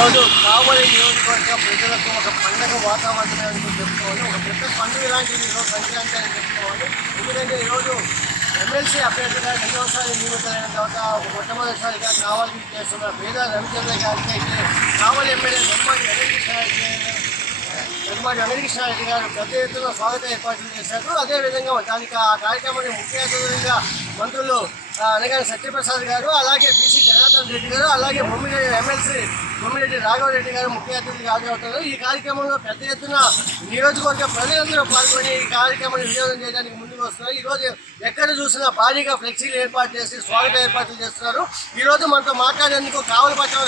ఈరోజు కాబోయే నియోజకవర్గ ప్రజలకు ఒక పండగ అని చెప్పుకోవాలి. ఒక పెద్ద పండుగ లాంటిది ఈరోజు సంక్రాంతి అని చెప్పుకోవాలి. ఎందుకంటే ఈరోజు ఎమ్మెల్సీ అభ్యర్థిగా రెండవసారి నియమితులైన తర్వాత ఒక మొట్టమొదటిసారిగా కావాలి చేస్తున్న పేద రవిచంద్ర గారికి అయితే కావాలి ఎమ్మెల్యే ధర్మాడి వెంకటకృష్ణారెడ్డి ధర్మాడి వెంకటకృష్ణారెడ్డి గారు పెద్ద ఎత్తున స్వాగత ఏర్పాట్లు చేశారు. అదేవిధంగా దానికి ఆ కార్యక్రమాన్ని ముఖ్య అతిథులుగా మంత్రులు అనగానే సత్యప్రసాద్ గారు అలాగే బీసీ జనార్దన్ రెడ్డి గారు అలాగే బొమ్మిరెడ్డి ఎమ్మెల్సీ బొమ్మిరెడ్డి రాఘవరెడ్డి గారు ముఖ్య అతిథిగా హాజరవుతారు. ఈ కార్యక్రమంలో పెద్ద ఎత్తున నియోజకవర్గ ప్రజలందరూ పాల్గొని ఈ కార్యక్రమాన్ని వినియోగం చేయడానికి ముందుకు వస్తున్నారు. ఈరోజు ఎక్కడ చూసినా భారీగా ఫ్లెక్సీలు ఏర్పాటు చేసి స్వాగత ఏర్పాట్లు చేస్తున్నారు. ఈరోజు మనతో మాట్లాడేందుకు కావలిపట్ల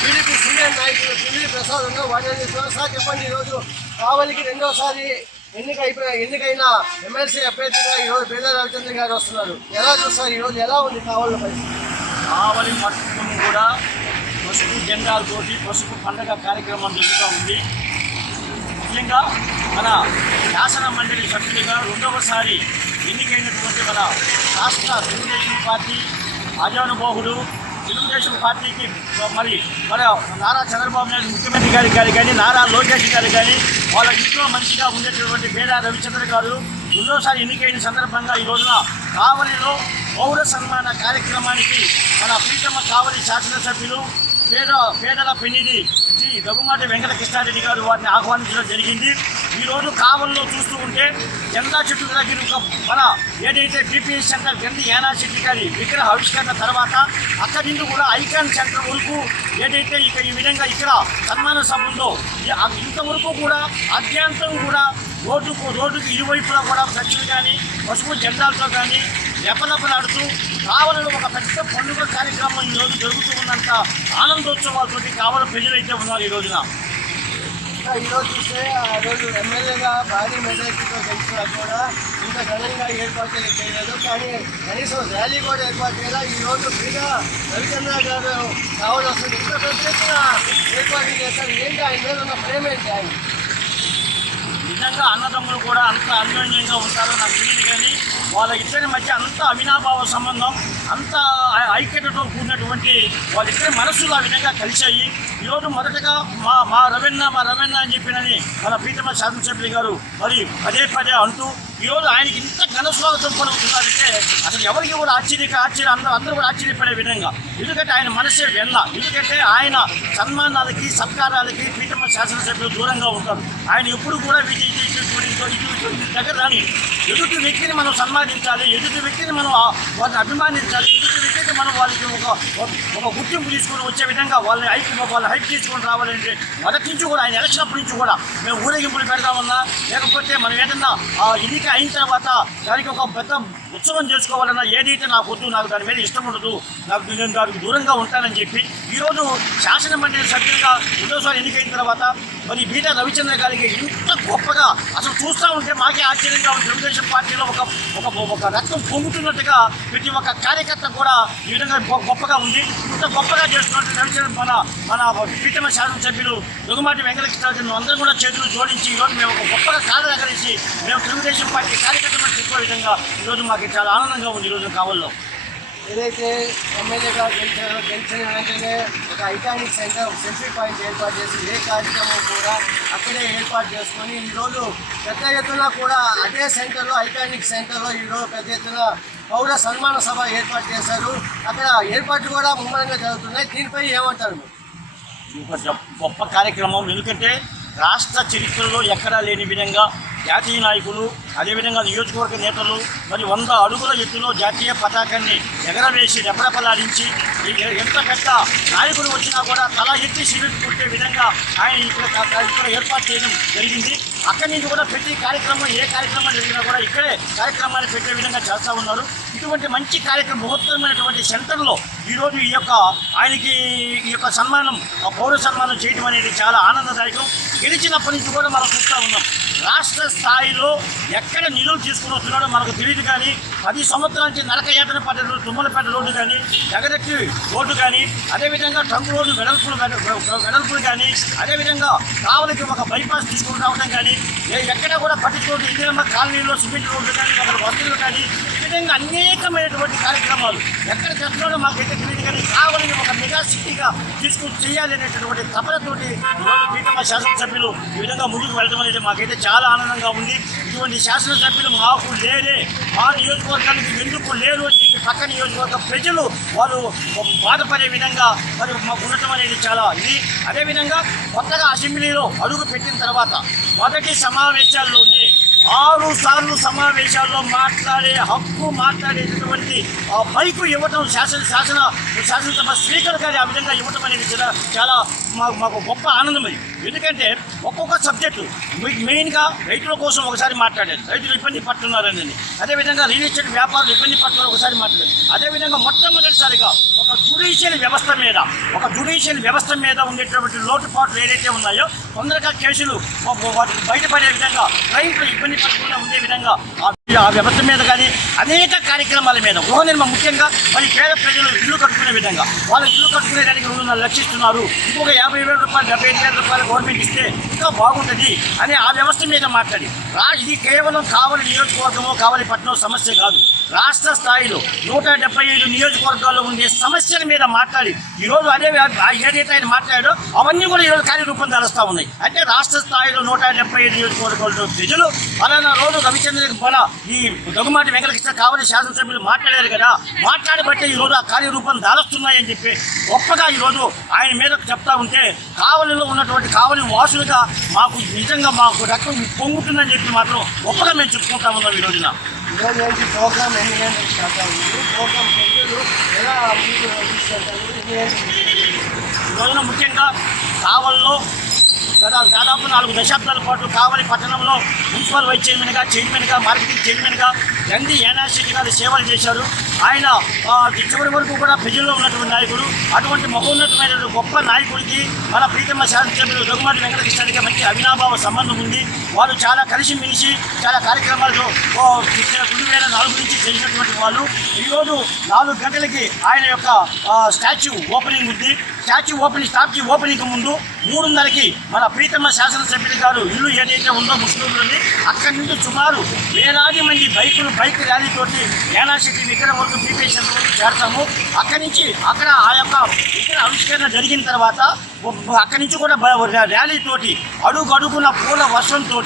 టీడీపీ సీనియర్ నాయకులు పిల్లి ప్రసాద్ ఉన్నారు. వారిని సార్ చెప్పండి ఈరోజు కావలికి రెండోసారి ఎన్నిక అయిపోయిన ఎన్నికైన ఎమ్మెల్సీ అభ్యర్థిగా ఈరోజు పేద రవిచంద్ర గారు వస్తున్నారు. ఎలా చూస్తారు ఈరోజు? ఎలా ఉంది కావాలి పరిస్థితి? కావలి మొత్తం కూడా పసుపు జెండాలతోటి పసుపు పండగ కార్యక్రమం జరుగుతూ ఉంది. ముఖ్యంగా మన శాసన మండలి సభ్యులుగా రెండవసారి ఎన్నికైనటువంటి మన రాష్ట్ర తెలుగుదేశం పార్టీ అజానుబాహుడు తెలుగుదేశం పార్టీకి మరి మన నారా చంద్రబాబు నాయుడు ముఖ్యమంత్రి గారి గారు కానీ నారా లోకేష్ గారు కానీ వాళ్ళ ఇంట్లో మంచిగా ఉండేటటువంటి పేద రవిచంద్ర గారు రెండోసారి ఎన్నికైన సందర్భంగా ఈ రోజున కావలిలో పౌర సన్మాన కార్యక్రమానికి మన ప్రీతమ కావలి శాసనసభ్యులు పేద పేదల పెన్నిది శ్రీ రఘుమాటి వెంకట కృష్ణారెడ్డి గారు వారిని ఆహ్వానించడం జరిగింది. ఈరోజు కావల్లో చూస్తూ ఉంటే జెండా చెట్టు దగ్గర ఒక మన ఏదైతే డిపిఎస్ సెంటర్ కింద యానా శెట్టి గారి విగ్రహ ఆవిష్కరణ తర్వాత అక్కడి నుండి కూడా ఐకాన్ సెంటర్ వరకు ఏదైతే ఇక ఈ విధంగా ఇక్కడ సన్మాన సభలో ఇంతవరకు కూడా అత్యంతం కూడా రోడ్డుకు రోడ్డుకు ఇరువైపులా కూడా ప్రజలు కానీ పసుపు జెండాలతో కానీ రెపరెపలాడుతూ కావలలో ఒక పెద్ద పండుగ కార్యక్రమం ఈ రోజు జరుగుతూ ఉన్నంత ఆనందోత్సవాలతో కావల ప్రజలైతే ఉన్నారు ఈ రోజున. ఈరోజు చూస్తే ఆ రోజు ఎమ్మెల్యేగా భారీ మెజార్టీతో గెలిచినా కూడా ఇంత ఘనంగా ఏర్పాటు చేయలేదు. కానీ కనీసం ర్యాలీ కూడా ఏర్పాటు చేయాలి. ఈరోజు రోజు ఫ్రీగా రవిచంద్ర గారు కావాలి వస్తుంది ఇంత పెద్ద ఏర్పాటు చేస్తారు ఏంటి ఆయన మీద ఉన్న ప్రేమ ఏంటి ఆయన విధంగా అన్నదమ్ములు కూడా అంత అన్యోన్యంగా ఉంటారో. నాకు తెలియదు కానీ వాళ్ళ ఇద్దరి మధ్య అంత అవినాభావ సంబంధం అంత ఐక్యతతో కూడినటువంటి వాళ్ళిద్దరి మనస్సులు ఆ విధంగా కలిశాయి. ఈరోజు మొదటగా మా మా రవెన్న మా రవెన్న అని చెప్పినని మన ప్రీతమ శాసనసభ్యులు గారు మరి పదే పదే అంటూ ఈరోజు ఆయనకి ఇంత ఘన స్వాగతం పలుకుతున్నారంటే అసలు ఎవరికి కూడా ఆశ్చర్య ఆశ్చర్య అందరూ అందరూ కూడా ఆశ్చర్యపడే విధంగా. ఎందుకంటే ఆయన మనసే వెళ్ళ ఎందుకంటే ఆయన సన్మానాలకి సత్కారాలకి పీఠమ శాసనసభ్యులు దూరంగా ఉంటారు. ఆయన ఎప్పుడు కూడా వీటి దగ్గర రాని. ఎదుటి వ్యక్తిని మనం సన్మానించాలి ఎదుటి వ్యక్తిని మనం వాళ్ళని వారిని అభిమానించాలి ఎదుటి వ్యక్తిని మనం వాళ్ళకి ఒక ఒక గుర్తింపు తీసుకొని వచ్చే విధంగా వాళ్ళని హైక్ వాళ్ళని హైక్ తీసుకొని రావాలంటే మొదటి నుంచి కూడా ఆయన ఎలక్షన్ అప్పటి నుంచి కూడా మేము ఊరేగింపులు పెడతామన్నా లేకపోతే మనం ఏదన్నా ఎన్నిక అయిన తర్వాత దానికి ఒక పెద్ద ఉత్సవం చేసుకోవాలన్నా ఏదైతే నాకు వద్దు నాకు దాని మీద ఇష్టం ఉండదు నాకు నేను దానికి దూరంగా ఉంటానని చెప్పి ఈరోజు శాసన మండలి సభ్యులుగా రెండోసారి ఎన్నికైన తర్వాత మరి బీటా రవిచంద్ర గారికి ఇంత గొప్పగా అసలు చూస్తూ ఉంటే మాకే ఆశ్చర్యంగా ఉంది. తెలుగుదేశం పార్టీలో ఒక ఒక ఒక రక్తం పొంగుతున్నట్టుగా ప్రతి ఒక్క కార్యకర్త కూడా ఈ విధంగా గొప్పగా ఉంది. ఇంత గొప్పగా చేస్తున్నట్టు రవిచంద్ర మన మన పీఠమ శాసనసభ్యులు రుగుమాటి వెంకటకృష్ణ అందరూ కూడా చేతులు జోడించి ఈరోజు మేము ఒక గొప్పగా కాదు ఎగరేసి మేము తెలుగుదేశం పార్టీ కార్యకర్తలను చెప్పే విధంగా ఈరోజు మాకు చాలా ఆనందంగా ఉంది ఈరోజు కావల్లో. ఏదైతే ఎమ్మెల్యేగా గెలిచారో గెలిచిన వెంటనే ఒక ఐకానిక్ సెంటర్ సెల్ఫీ పాయింట్ ఏర్పాటు చేసి ఏ కార్యక్రమం కూడా అక్కడే ఏర్పాటు చేసుకొని ఈరోజు పెద్ద ఎత్తున కూడా అదే సెంటర్లో ఐకానిక్ సెంటర్లో ఈరోజు పెద్ద ఎత్తున పౌర సన్మాన సభ ఏర్పాటు చేశారు. అక్కడ ఏర్పాట్లు కూడా ముమ్మరంగా జరుగుతున్నాయి. దీనిపై ఏమంటారు? ఒక గొప్ప- గొప్ప కార్యక్రమం. ఎందుకంటే రాష్ట్ర చరిత్రలో ఎక్కడా లేని విధంగా జాతీయ నాయకులు అదేవిధంగా నియోజకవర్గ నేతలు మరి వంద అడుగుల ఎత్తులో జాతీయ పతాకాన్ని ఎగరవేసి రెపరెపలాడించి ఎంత పెద్ద నాయకులు వచ్చినా కూడా తల ఎత్తి శిబిరం కొట్టే విధంగా ఆయన ఇక్కడ ఇక్కడ ఏర్పాటు చేయడం జరిగింది. అక్కడి నుంచి కూడా ప్రతి కార్యక్రమం ఏ కార్యక్రమం జరిగినా కూడా ఇక్కడే కార్యక్రమాన్ని పెట్టే విధంగా చేస్తూ ఉన్నారు. ఇటువంటి మంచి కార్యక్రమం మహత్తరమైనటువంటి సెంటర్లో ఈరోజు ఈ యొక్క ఆయనకి ఈ యొక్క సన్మానం ఆ పౌర సన్మానం చేయడం అనేది చాలా ఆనందదాయకం. గెలిచినప్పటి నుంచి కూడా మనం చూస్తూ ఉన్నాం. రాష్ట్ర స్థాయిలో ఎక్కడ నిలువ తీసుకుని వస్తున్నాడో మనకు తెలియదు కానీ పది సంవత్సరాల నుంచి నరక యాతన పడ్డ తుమ్మలపేట రోడ్డు కానీ ఎగరెక్కి రోడ్డు కానీ అదేవిధంగా ట్రంక్ రోడ్డు వెడల్పులు వెడల్పులు కానీ అదేవిధంగా కావలికి ఒక బైపాస్ తీసుకుని రావడం కానీ ఎక్కడ కూడా పట్టించుకోవడం ఇందిరమ్మ కాలనీలో సిమెంట్ రోడ్లు కానీ ఒక వసతులు కానీ విధంగా అనేకమైనటువంటి కార్యక్రమాలు ఎక్కడ చెప్తున్నాడో మాకు అయితే తెలియదు కానీ కావాలని ఒక మెగా సిటీగా తీసుకుని చేయాలి అనేటటువంటి తపనతోటి పీఠమ శాసనసభ్యులు ఈ విధంగా ముందుకు వెళ్ళడం అనేది మాకైతే చాలా ఆనందంగా ఉంది. ఇటువంటి శాసనసభ్యులు మాకు లేరే. ఆ నియోజకవర్గానికి ఎందుకు లేరు అని చెప్పి పక్క నియోజకవర్గ ప్రజలు వాళ్ళు బాధపడే విధంగా మరి మాకు ఉండటం అనేది చాలా ఇది అదేవిధంగా కొత్తగా అసెంబ్లీలో అడుగు పెట్టిన తర్వాత మొదటి సమావేశాల్లోనే ఆరు సార్లు సమావేశాల్లో మాట్లాడే హక్కు మాట్లాడేటటువంటి పైకు ఇవ్వటం శాసన శాసన శాసనసభ స్పీకర్ గారి ఆ విధంగా ఇవ్వటం అనేది చాలా మాకు మాకు గొప్ప ఆనందం ఎందుకంటే ఒక్కొక్క సబ్జెక్టు. మీకు మెయిన్గా రైతుల కోసం ఒకసారి మాట్లాడాను రైతులు ఇబ్బంది పడుతున్నారని అదేవిధంగా రియల్ ఎస్టేట్ వ్యాపారులు ఇబ్బంది పడుతున్నారు ఒకసారి మాట్లాడారు. అదేవిధంగా మొట్టమొదటిసారిగా ఒక జుడిషియల్ వ్యవస్థ మీద ఒక జుడిషియల్ వ్యవస్థ మీద ఉండేటటువంటి లోటుపాట్లు ఏదైతే ఉన్నాయో తొందరగా కేసులు వాటికి బయటపడే విధంగా రైతులు ఇబ్బంది పడకుండా ఉండే విధంగా ఆ వ్యవస్థ మీద కానీ అనేక కార్యక్రమాల మీద గృహ నిర్మాణం ముఖ్యంగా మరి పేద ప్రజలు ఇల్లు కట్టుకునే విధంగా వాళ్ళు ఇల్లు కట్టుకునేదానికి రెండున్నర లక్షిస్తున్నారు ఇంకొక యాభై వేల రూపాయలు డెబ్బై ఐదు వేల రూపాయలు గవర్నమెంట్ ఇస్తే ఇంకా బాగుంటుంది అని ఆ వ్యవస్థ మీద మాట్లాడి. ఇది కేవలం కావలి నియోజకవర్గమో కావలి పట్టణం సమస్య కాదు. రాష్ట్ర స్థాయిలో నూట డెబ్బై ఐదు నియోజకవర్గాల్లో ఉండే సమస్యల మీద మాట్లాడి. ఈరోజు అదే ఏదైతే ఆయన మాట్లాడాడో అవన్నీ కూడా ఈరోజు కార్యరూపం దాలుస్తూ ఉన్నాయి. అంటే రాష్ట్ర స్థాయిలో నూట డెబ్బై ఐదు నియోజకవర్గాల్లో ప్రజలు అలానా రోజు రవిచంద్ర బల ఈ దగ్గుమాటి వెంకటకృష్ణ కావలి శాసనసభ్యులు మాట్లాడారు కదా మాట్లాడబట్టే ఈ రోజు ఆ కార్యరూపం దాలుస్తున్నాయని చెప్పి గొప్పగా ఈ రోజు ఆయన మీద చెప్తా ఉంటే కావలిలో ఉన్నటువంటి కావలి వాసులుగా మాకు నిజంగా మాకు రక్తం పొంగుతుందని చెప్పి మాత్రం గొప్పగా మేము చెప్పుకుంటా ఉన్నాం ఈ రోజున. ఈరోజు నుంచి ప్రోగ్రామ్ ఎన్ని గంటలకు స్టార్ట్ అవుతుంది ప్రోగ్రామ్ ఎలా ఈ రోజున ముఖ్యంగా కావల్లో దాదాపు నాలుగు దశాబ్దాల పాటు కావలి పట్టణంలో మున్సిపల్ వైస్ చైర్మన్గా చైర్మన్గా మార్కెటింగ్ చైర్మన్గా గంధీ యానాసిటీ గారు సేవలు చేశారు. ఆయన చివరి వరకు కూడా ప్రజల్లో ఉన్నటువంటి నాయకుడు అటువంటి మహోన్నతమైన గొప్ప నాయకుడికి మన ప్రీతమ్మ శాసనసభ్యులు రఘుమాటి వెంకటకృష్ణానికి మంచి అవినాభావ సంబంధం ఉంది. వారు చాలా కలిసిమెలిసి చాలా కార్యక్రమాల్లో రెండు వేల నాలుగు నుంచి చేసినటువంటి వాళ్ళు ఈరోజు నాలుగు గంటలకి ఆయన యొక్క స్టాచ్యూ ఓపెనింగ్ ఉంది. స్టాచ్యూ ఓపెనింగ్ స్టాచ్యూ ఓపెనింగ్ ముందు మూడున్నరకి మన ప్రీతమ్మ శాసనసభ్యులు గారు ఇల్లు ఏదైతే ఉందో ముస్లింలని అక్కడి నుంచి సుమారు వేలాది మంది బైకులు బైక్ ర్యాలీ తోటి యానాశక్తి విగ్రహం వరకు ప్రీపేషన్ చేరతాము. అక్కడి నుంచి అక్కడ ఆ యొక్క విగ్రహ ఆవిష్కరణ జరిగిన తర్వాత అక్కడి నుంచి కూడా ర్యాలీతోటి ర్యాలీ తోటి అడుగడుగున పూల వర్షంతో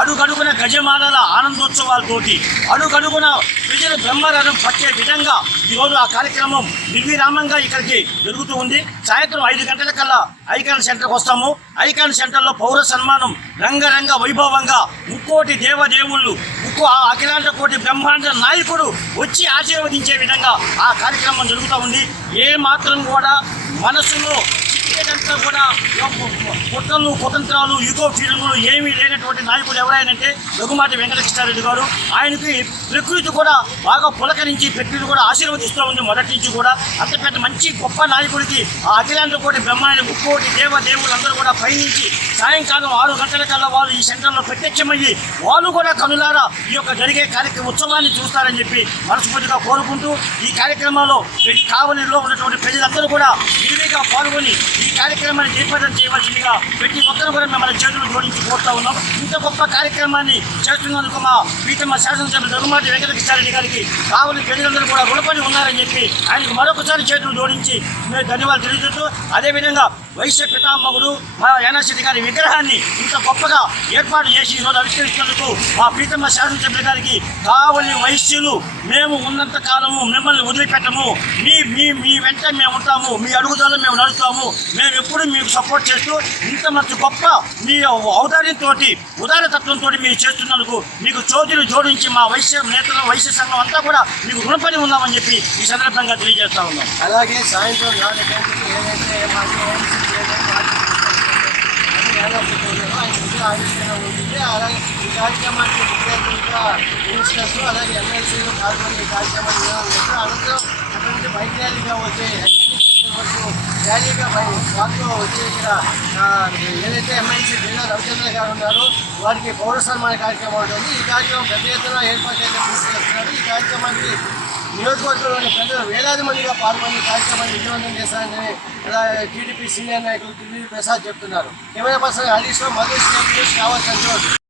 అడుగడుగున గజమాలల ఆనందోత్సవాలతోటి అడుగడుగున ప్రజలు బ్రహ్మరథం పట్టే విధంగా ఈరోజు ఆ కార్యక్రమం నిర్విరామంగా ఇక్కడికి జరుగుతూ ఉంది. సాయంత్రం ఐదు గంటల కల్లా ఐకాన్ సెంటర్కి వస్తాము. ఐకాన్ సెంటర్లో పౌర సన్మానం రంగరంగ వైభవంగా ముక్కోటి దేవదేవుళ్ళు ముక్కు ఆ అఖిలాండ కోటి బ్రహ్మాండ నాయకుడు వచ్చి ఆశీర్వదించే విధంగా ఆ కార్యక్రమం జరుగుతూ ఉంది. ఏ మాత్రం కూడా మనసులో చేయడంతో కూడా కుట్రలు కుతంత్రాలు యుగో ఫీలింగులు ఏమీ లేనటువంటి నాయకుడు ఎవరైనంటే రఘుమాటి వెంకటకృష్ణారెడ్డి గారు. ఆయనకి ప్రకృతి కూడా బాగా పులకరించి ప్రకృతి కూడా ఆశీర్వదిస్తూ ఉంది మొదటి నుంచి కూడా అంత పెద్ద మంచి గొప్ప నాయకుడికి ఆ అఖిలాంధ్ర కోటి బ్రహ్మాండ ముక్కోటి దేవ దేవులందరూ కూడా పయనించి సాయంకాలం ఆరు గంటల కల్లా వాళ్ళు ఈ సెంటర్లో ప్రత్యక్షమయ్యి వాళ్ళు కూడా కనులారా ఈ యొక్క జరిగే కార్యక్రమ ఉత్సవాన్ని చూస్తారని చెప్పి మనస్ఫూర్తిగా కోరుకుంటూ ఈ కార్యక్రమంలో కావలిలో ఉన్నటువంటి ప్రజలందరూ కూడా విరివిగా పాల్గొని ఈ ఈ కార్యక్రమాన్ని జయప్రదం చేయవలసిందిగా ప్రతి ఒక్కరు కూడా మిమ్మల్ని చేతులు జోడించి కోరుతా ఉన్నాం. ఇంత గొప్ప కార్యక్రమాన్ని చేస్తున్నందుకు మా ప్రీతమ్మ శాసనసభ్యులు రఘుమాటి వెంకటకృష్ణారెడ్డి గారికి కావలి ప్రజలందరూ కూడా రుణపడి ఉన్నారని చెప్పి ఆయనకు మరొకసారి చేతులు జోడించి మేము ధన్యవాదాలు తెలియజేస్తూ అదేవిధంగా వైశ్య పితామహుడు మా యానాశెట్టి గారి విగ్రహాన్ని ఇంత గొప్పగా ఏర్పాటు చేసి ఈరోజు ఆవిష్కరించినందుకు మా ప్రీతమ్మ శాసనసభ్యుల గారికి కావలి వైశ్యులు మేము ఉన్నంత కాలము మిమ్మల్ని వదిలిపెట్టము. మీ మీ మీ వెంట మేము ఉంటాము. మీ అడుగుదల మేము నడుస్తాము. మేము ఎప్పుడు మీకు సపోర్ట్ చేస్తూ ఇంత మంచి గొప్ప మీ ఔదార్యంతో ఉదారతత్వంతో మీరు చేస్తున్నందుకు మీకు చోదరులు జోడించి మా వైశ్య నేతలు వైశ్య సంఘం అంతా కూడా మీకు రుణపడి ఉన్నామని చెప్పి ఈ సందర్భంగా తెలియజేస్తా ఉన్నాం అలాగే సాయంత్రం నాలుగు గంటలకు ఏదైతే ఉంటుంది అలాగే ఈ కార్యక్రమానికి ముఖ్యంగా మినిస్టర్స్ అలాగే ఎమ్మెల్సీలు పాల్గొని ఈ కార్యక్రమాన్ని అనంతరం అక్కడి నుంచి బైక్ ర్యాలీగా వచ్చే ర్యాలీగా వాటిలో వచ్చి ఏదైతే ఎమ్మెల్సీ బిల్లా రవిచంద్ర గారు ఉన్నారో వారికి పౌర సన్మాన కార్యక్రమం ఉంటుంది ఈ కార్యక్రమం పెద్ద ఎత్తున ఏర్పాటు అయితే తీసుకెళ్తున్నారు ఈ కార్యక్రమానికి నియోజకవర్గంలోని ప్రజలు వేలాది మందిగా పాల్గొని కార్యక్రమాన్ని విజయవంతం చేశారని ఇలా టీడీపీ సీనియర్ నాయకులు టీవీ ప్రసాద్ చెప్తున్నారు. Camera person Harish Madhu news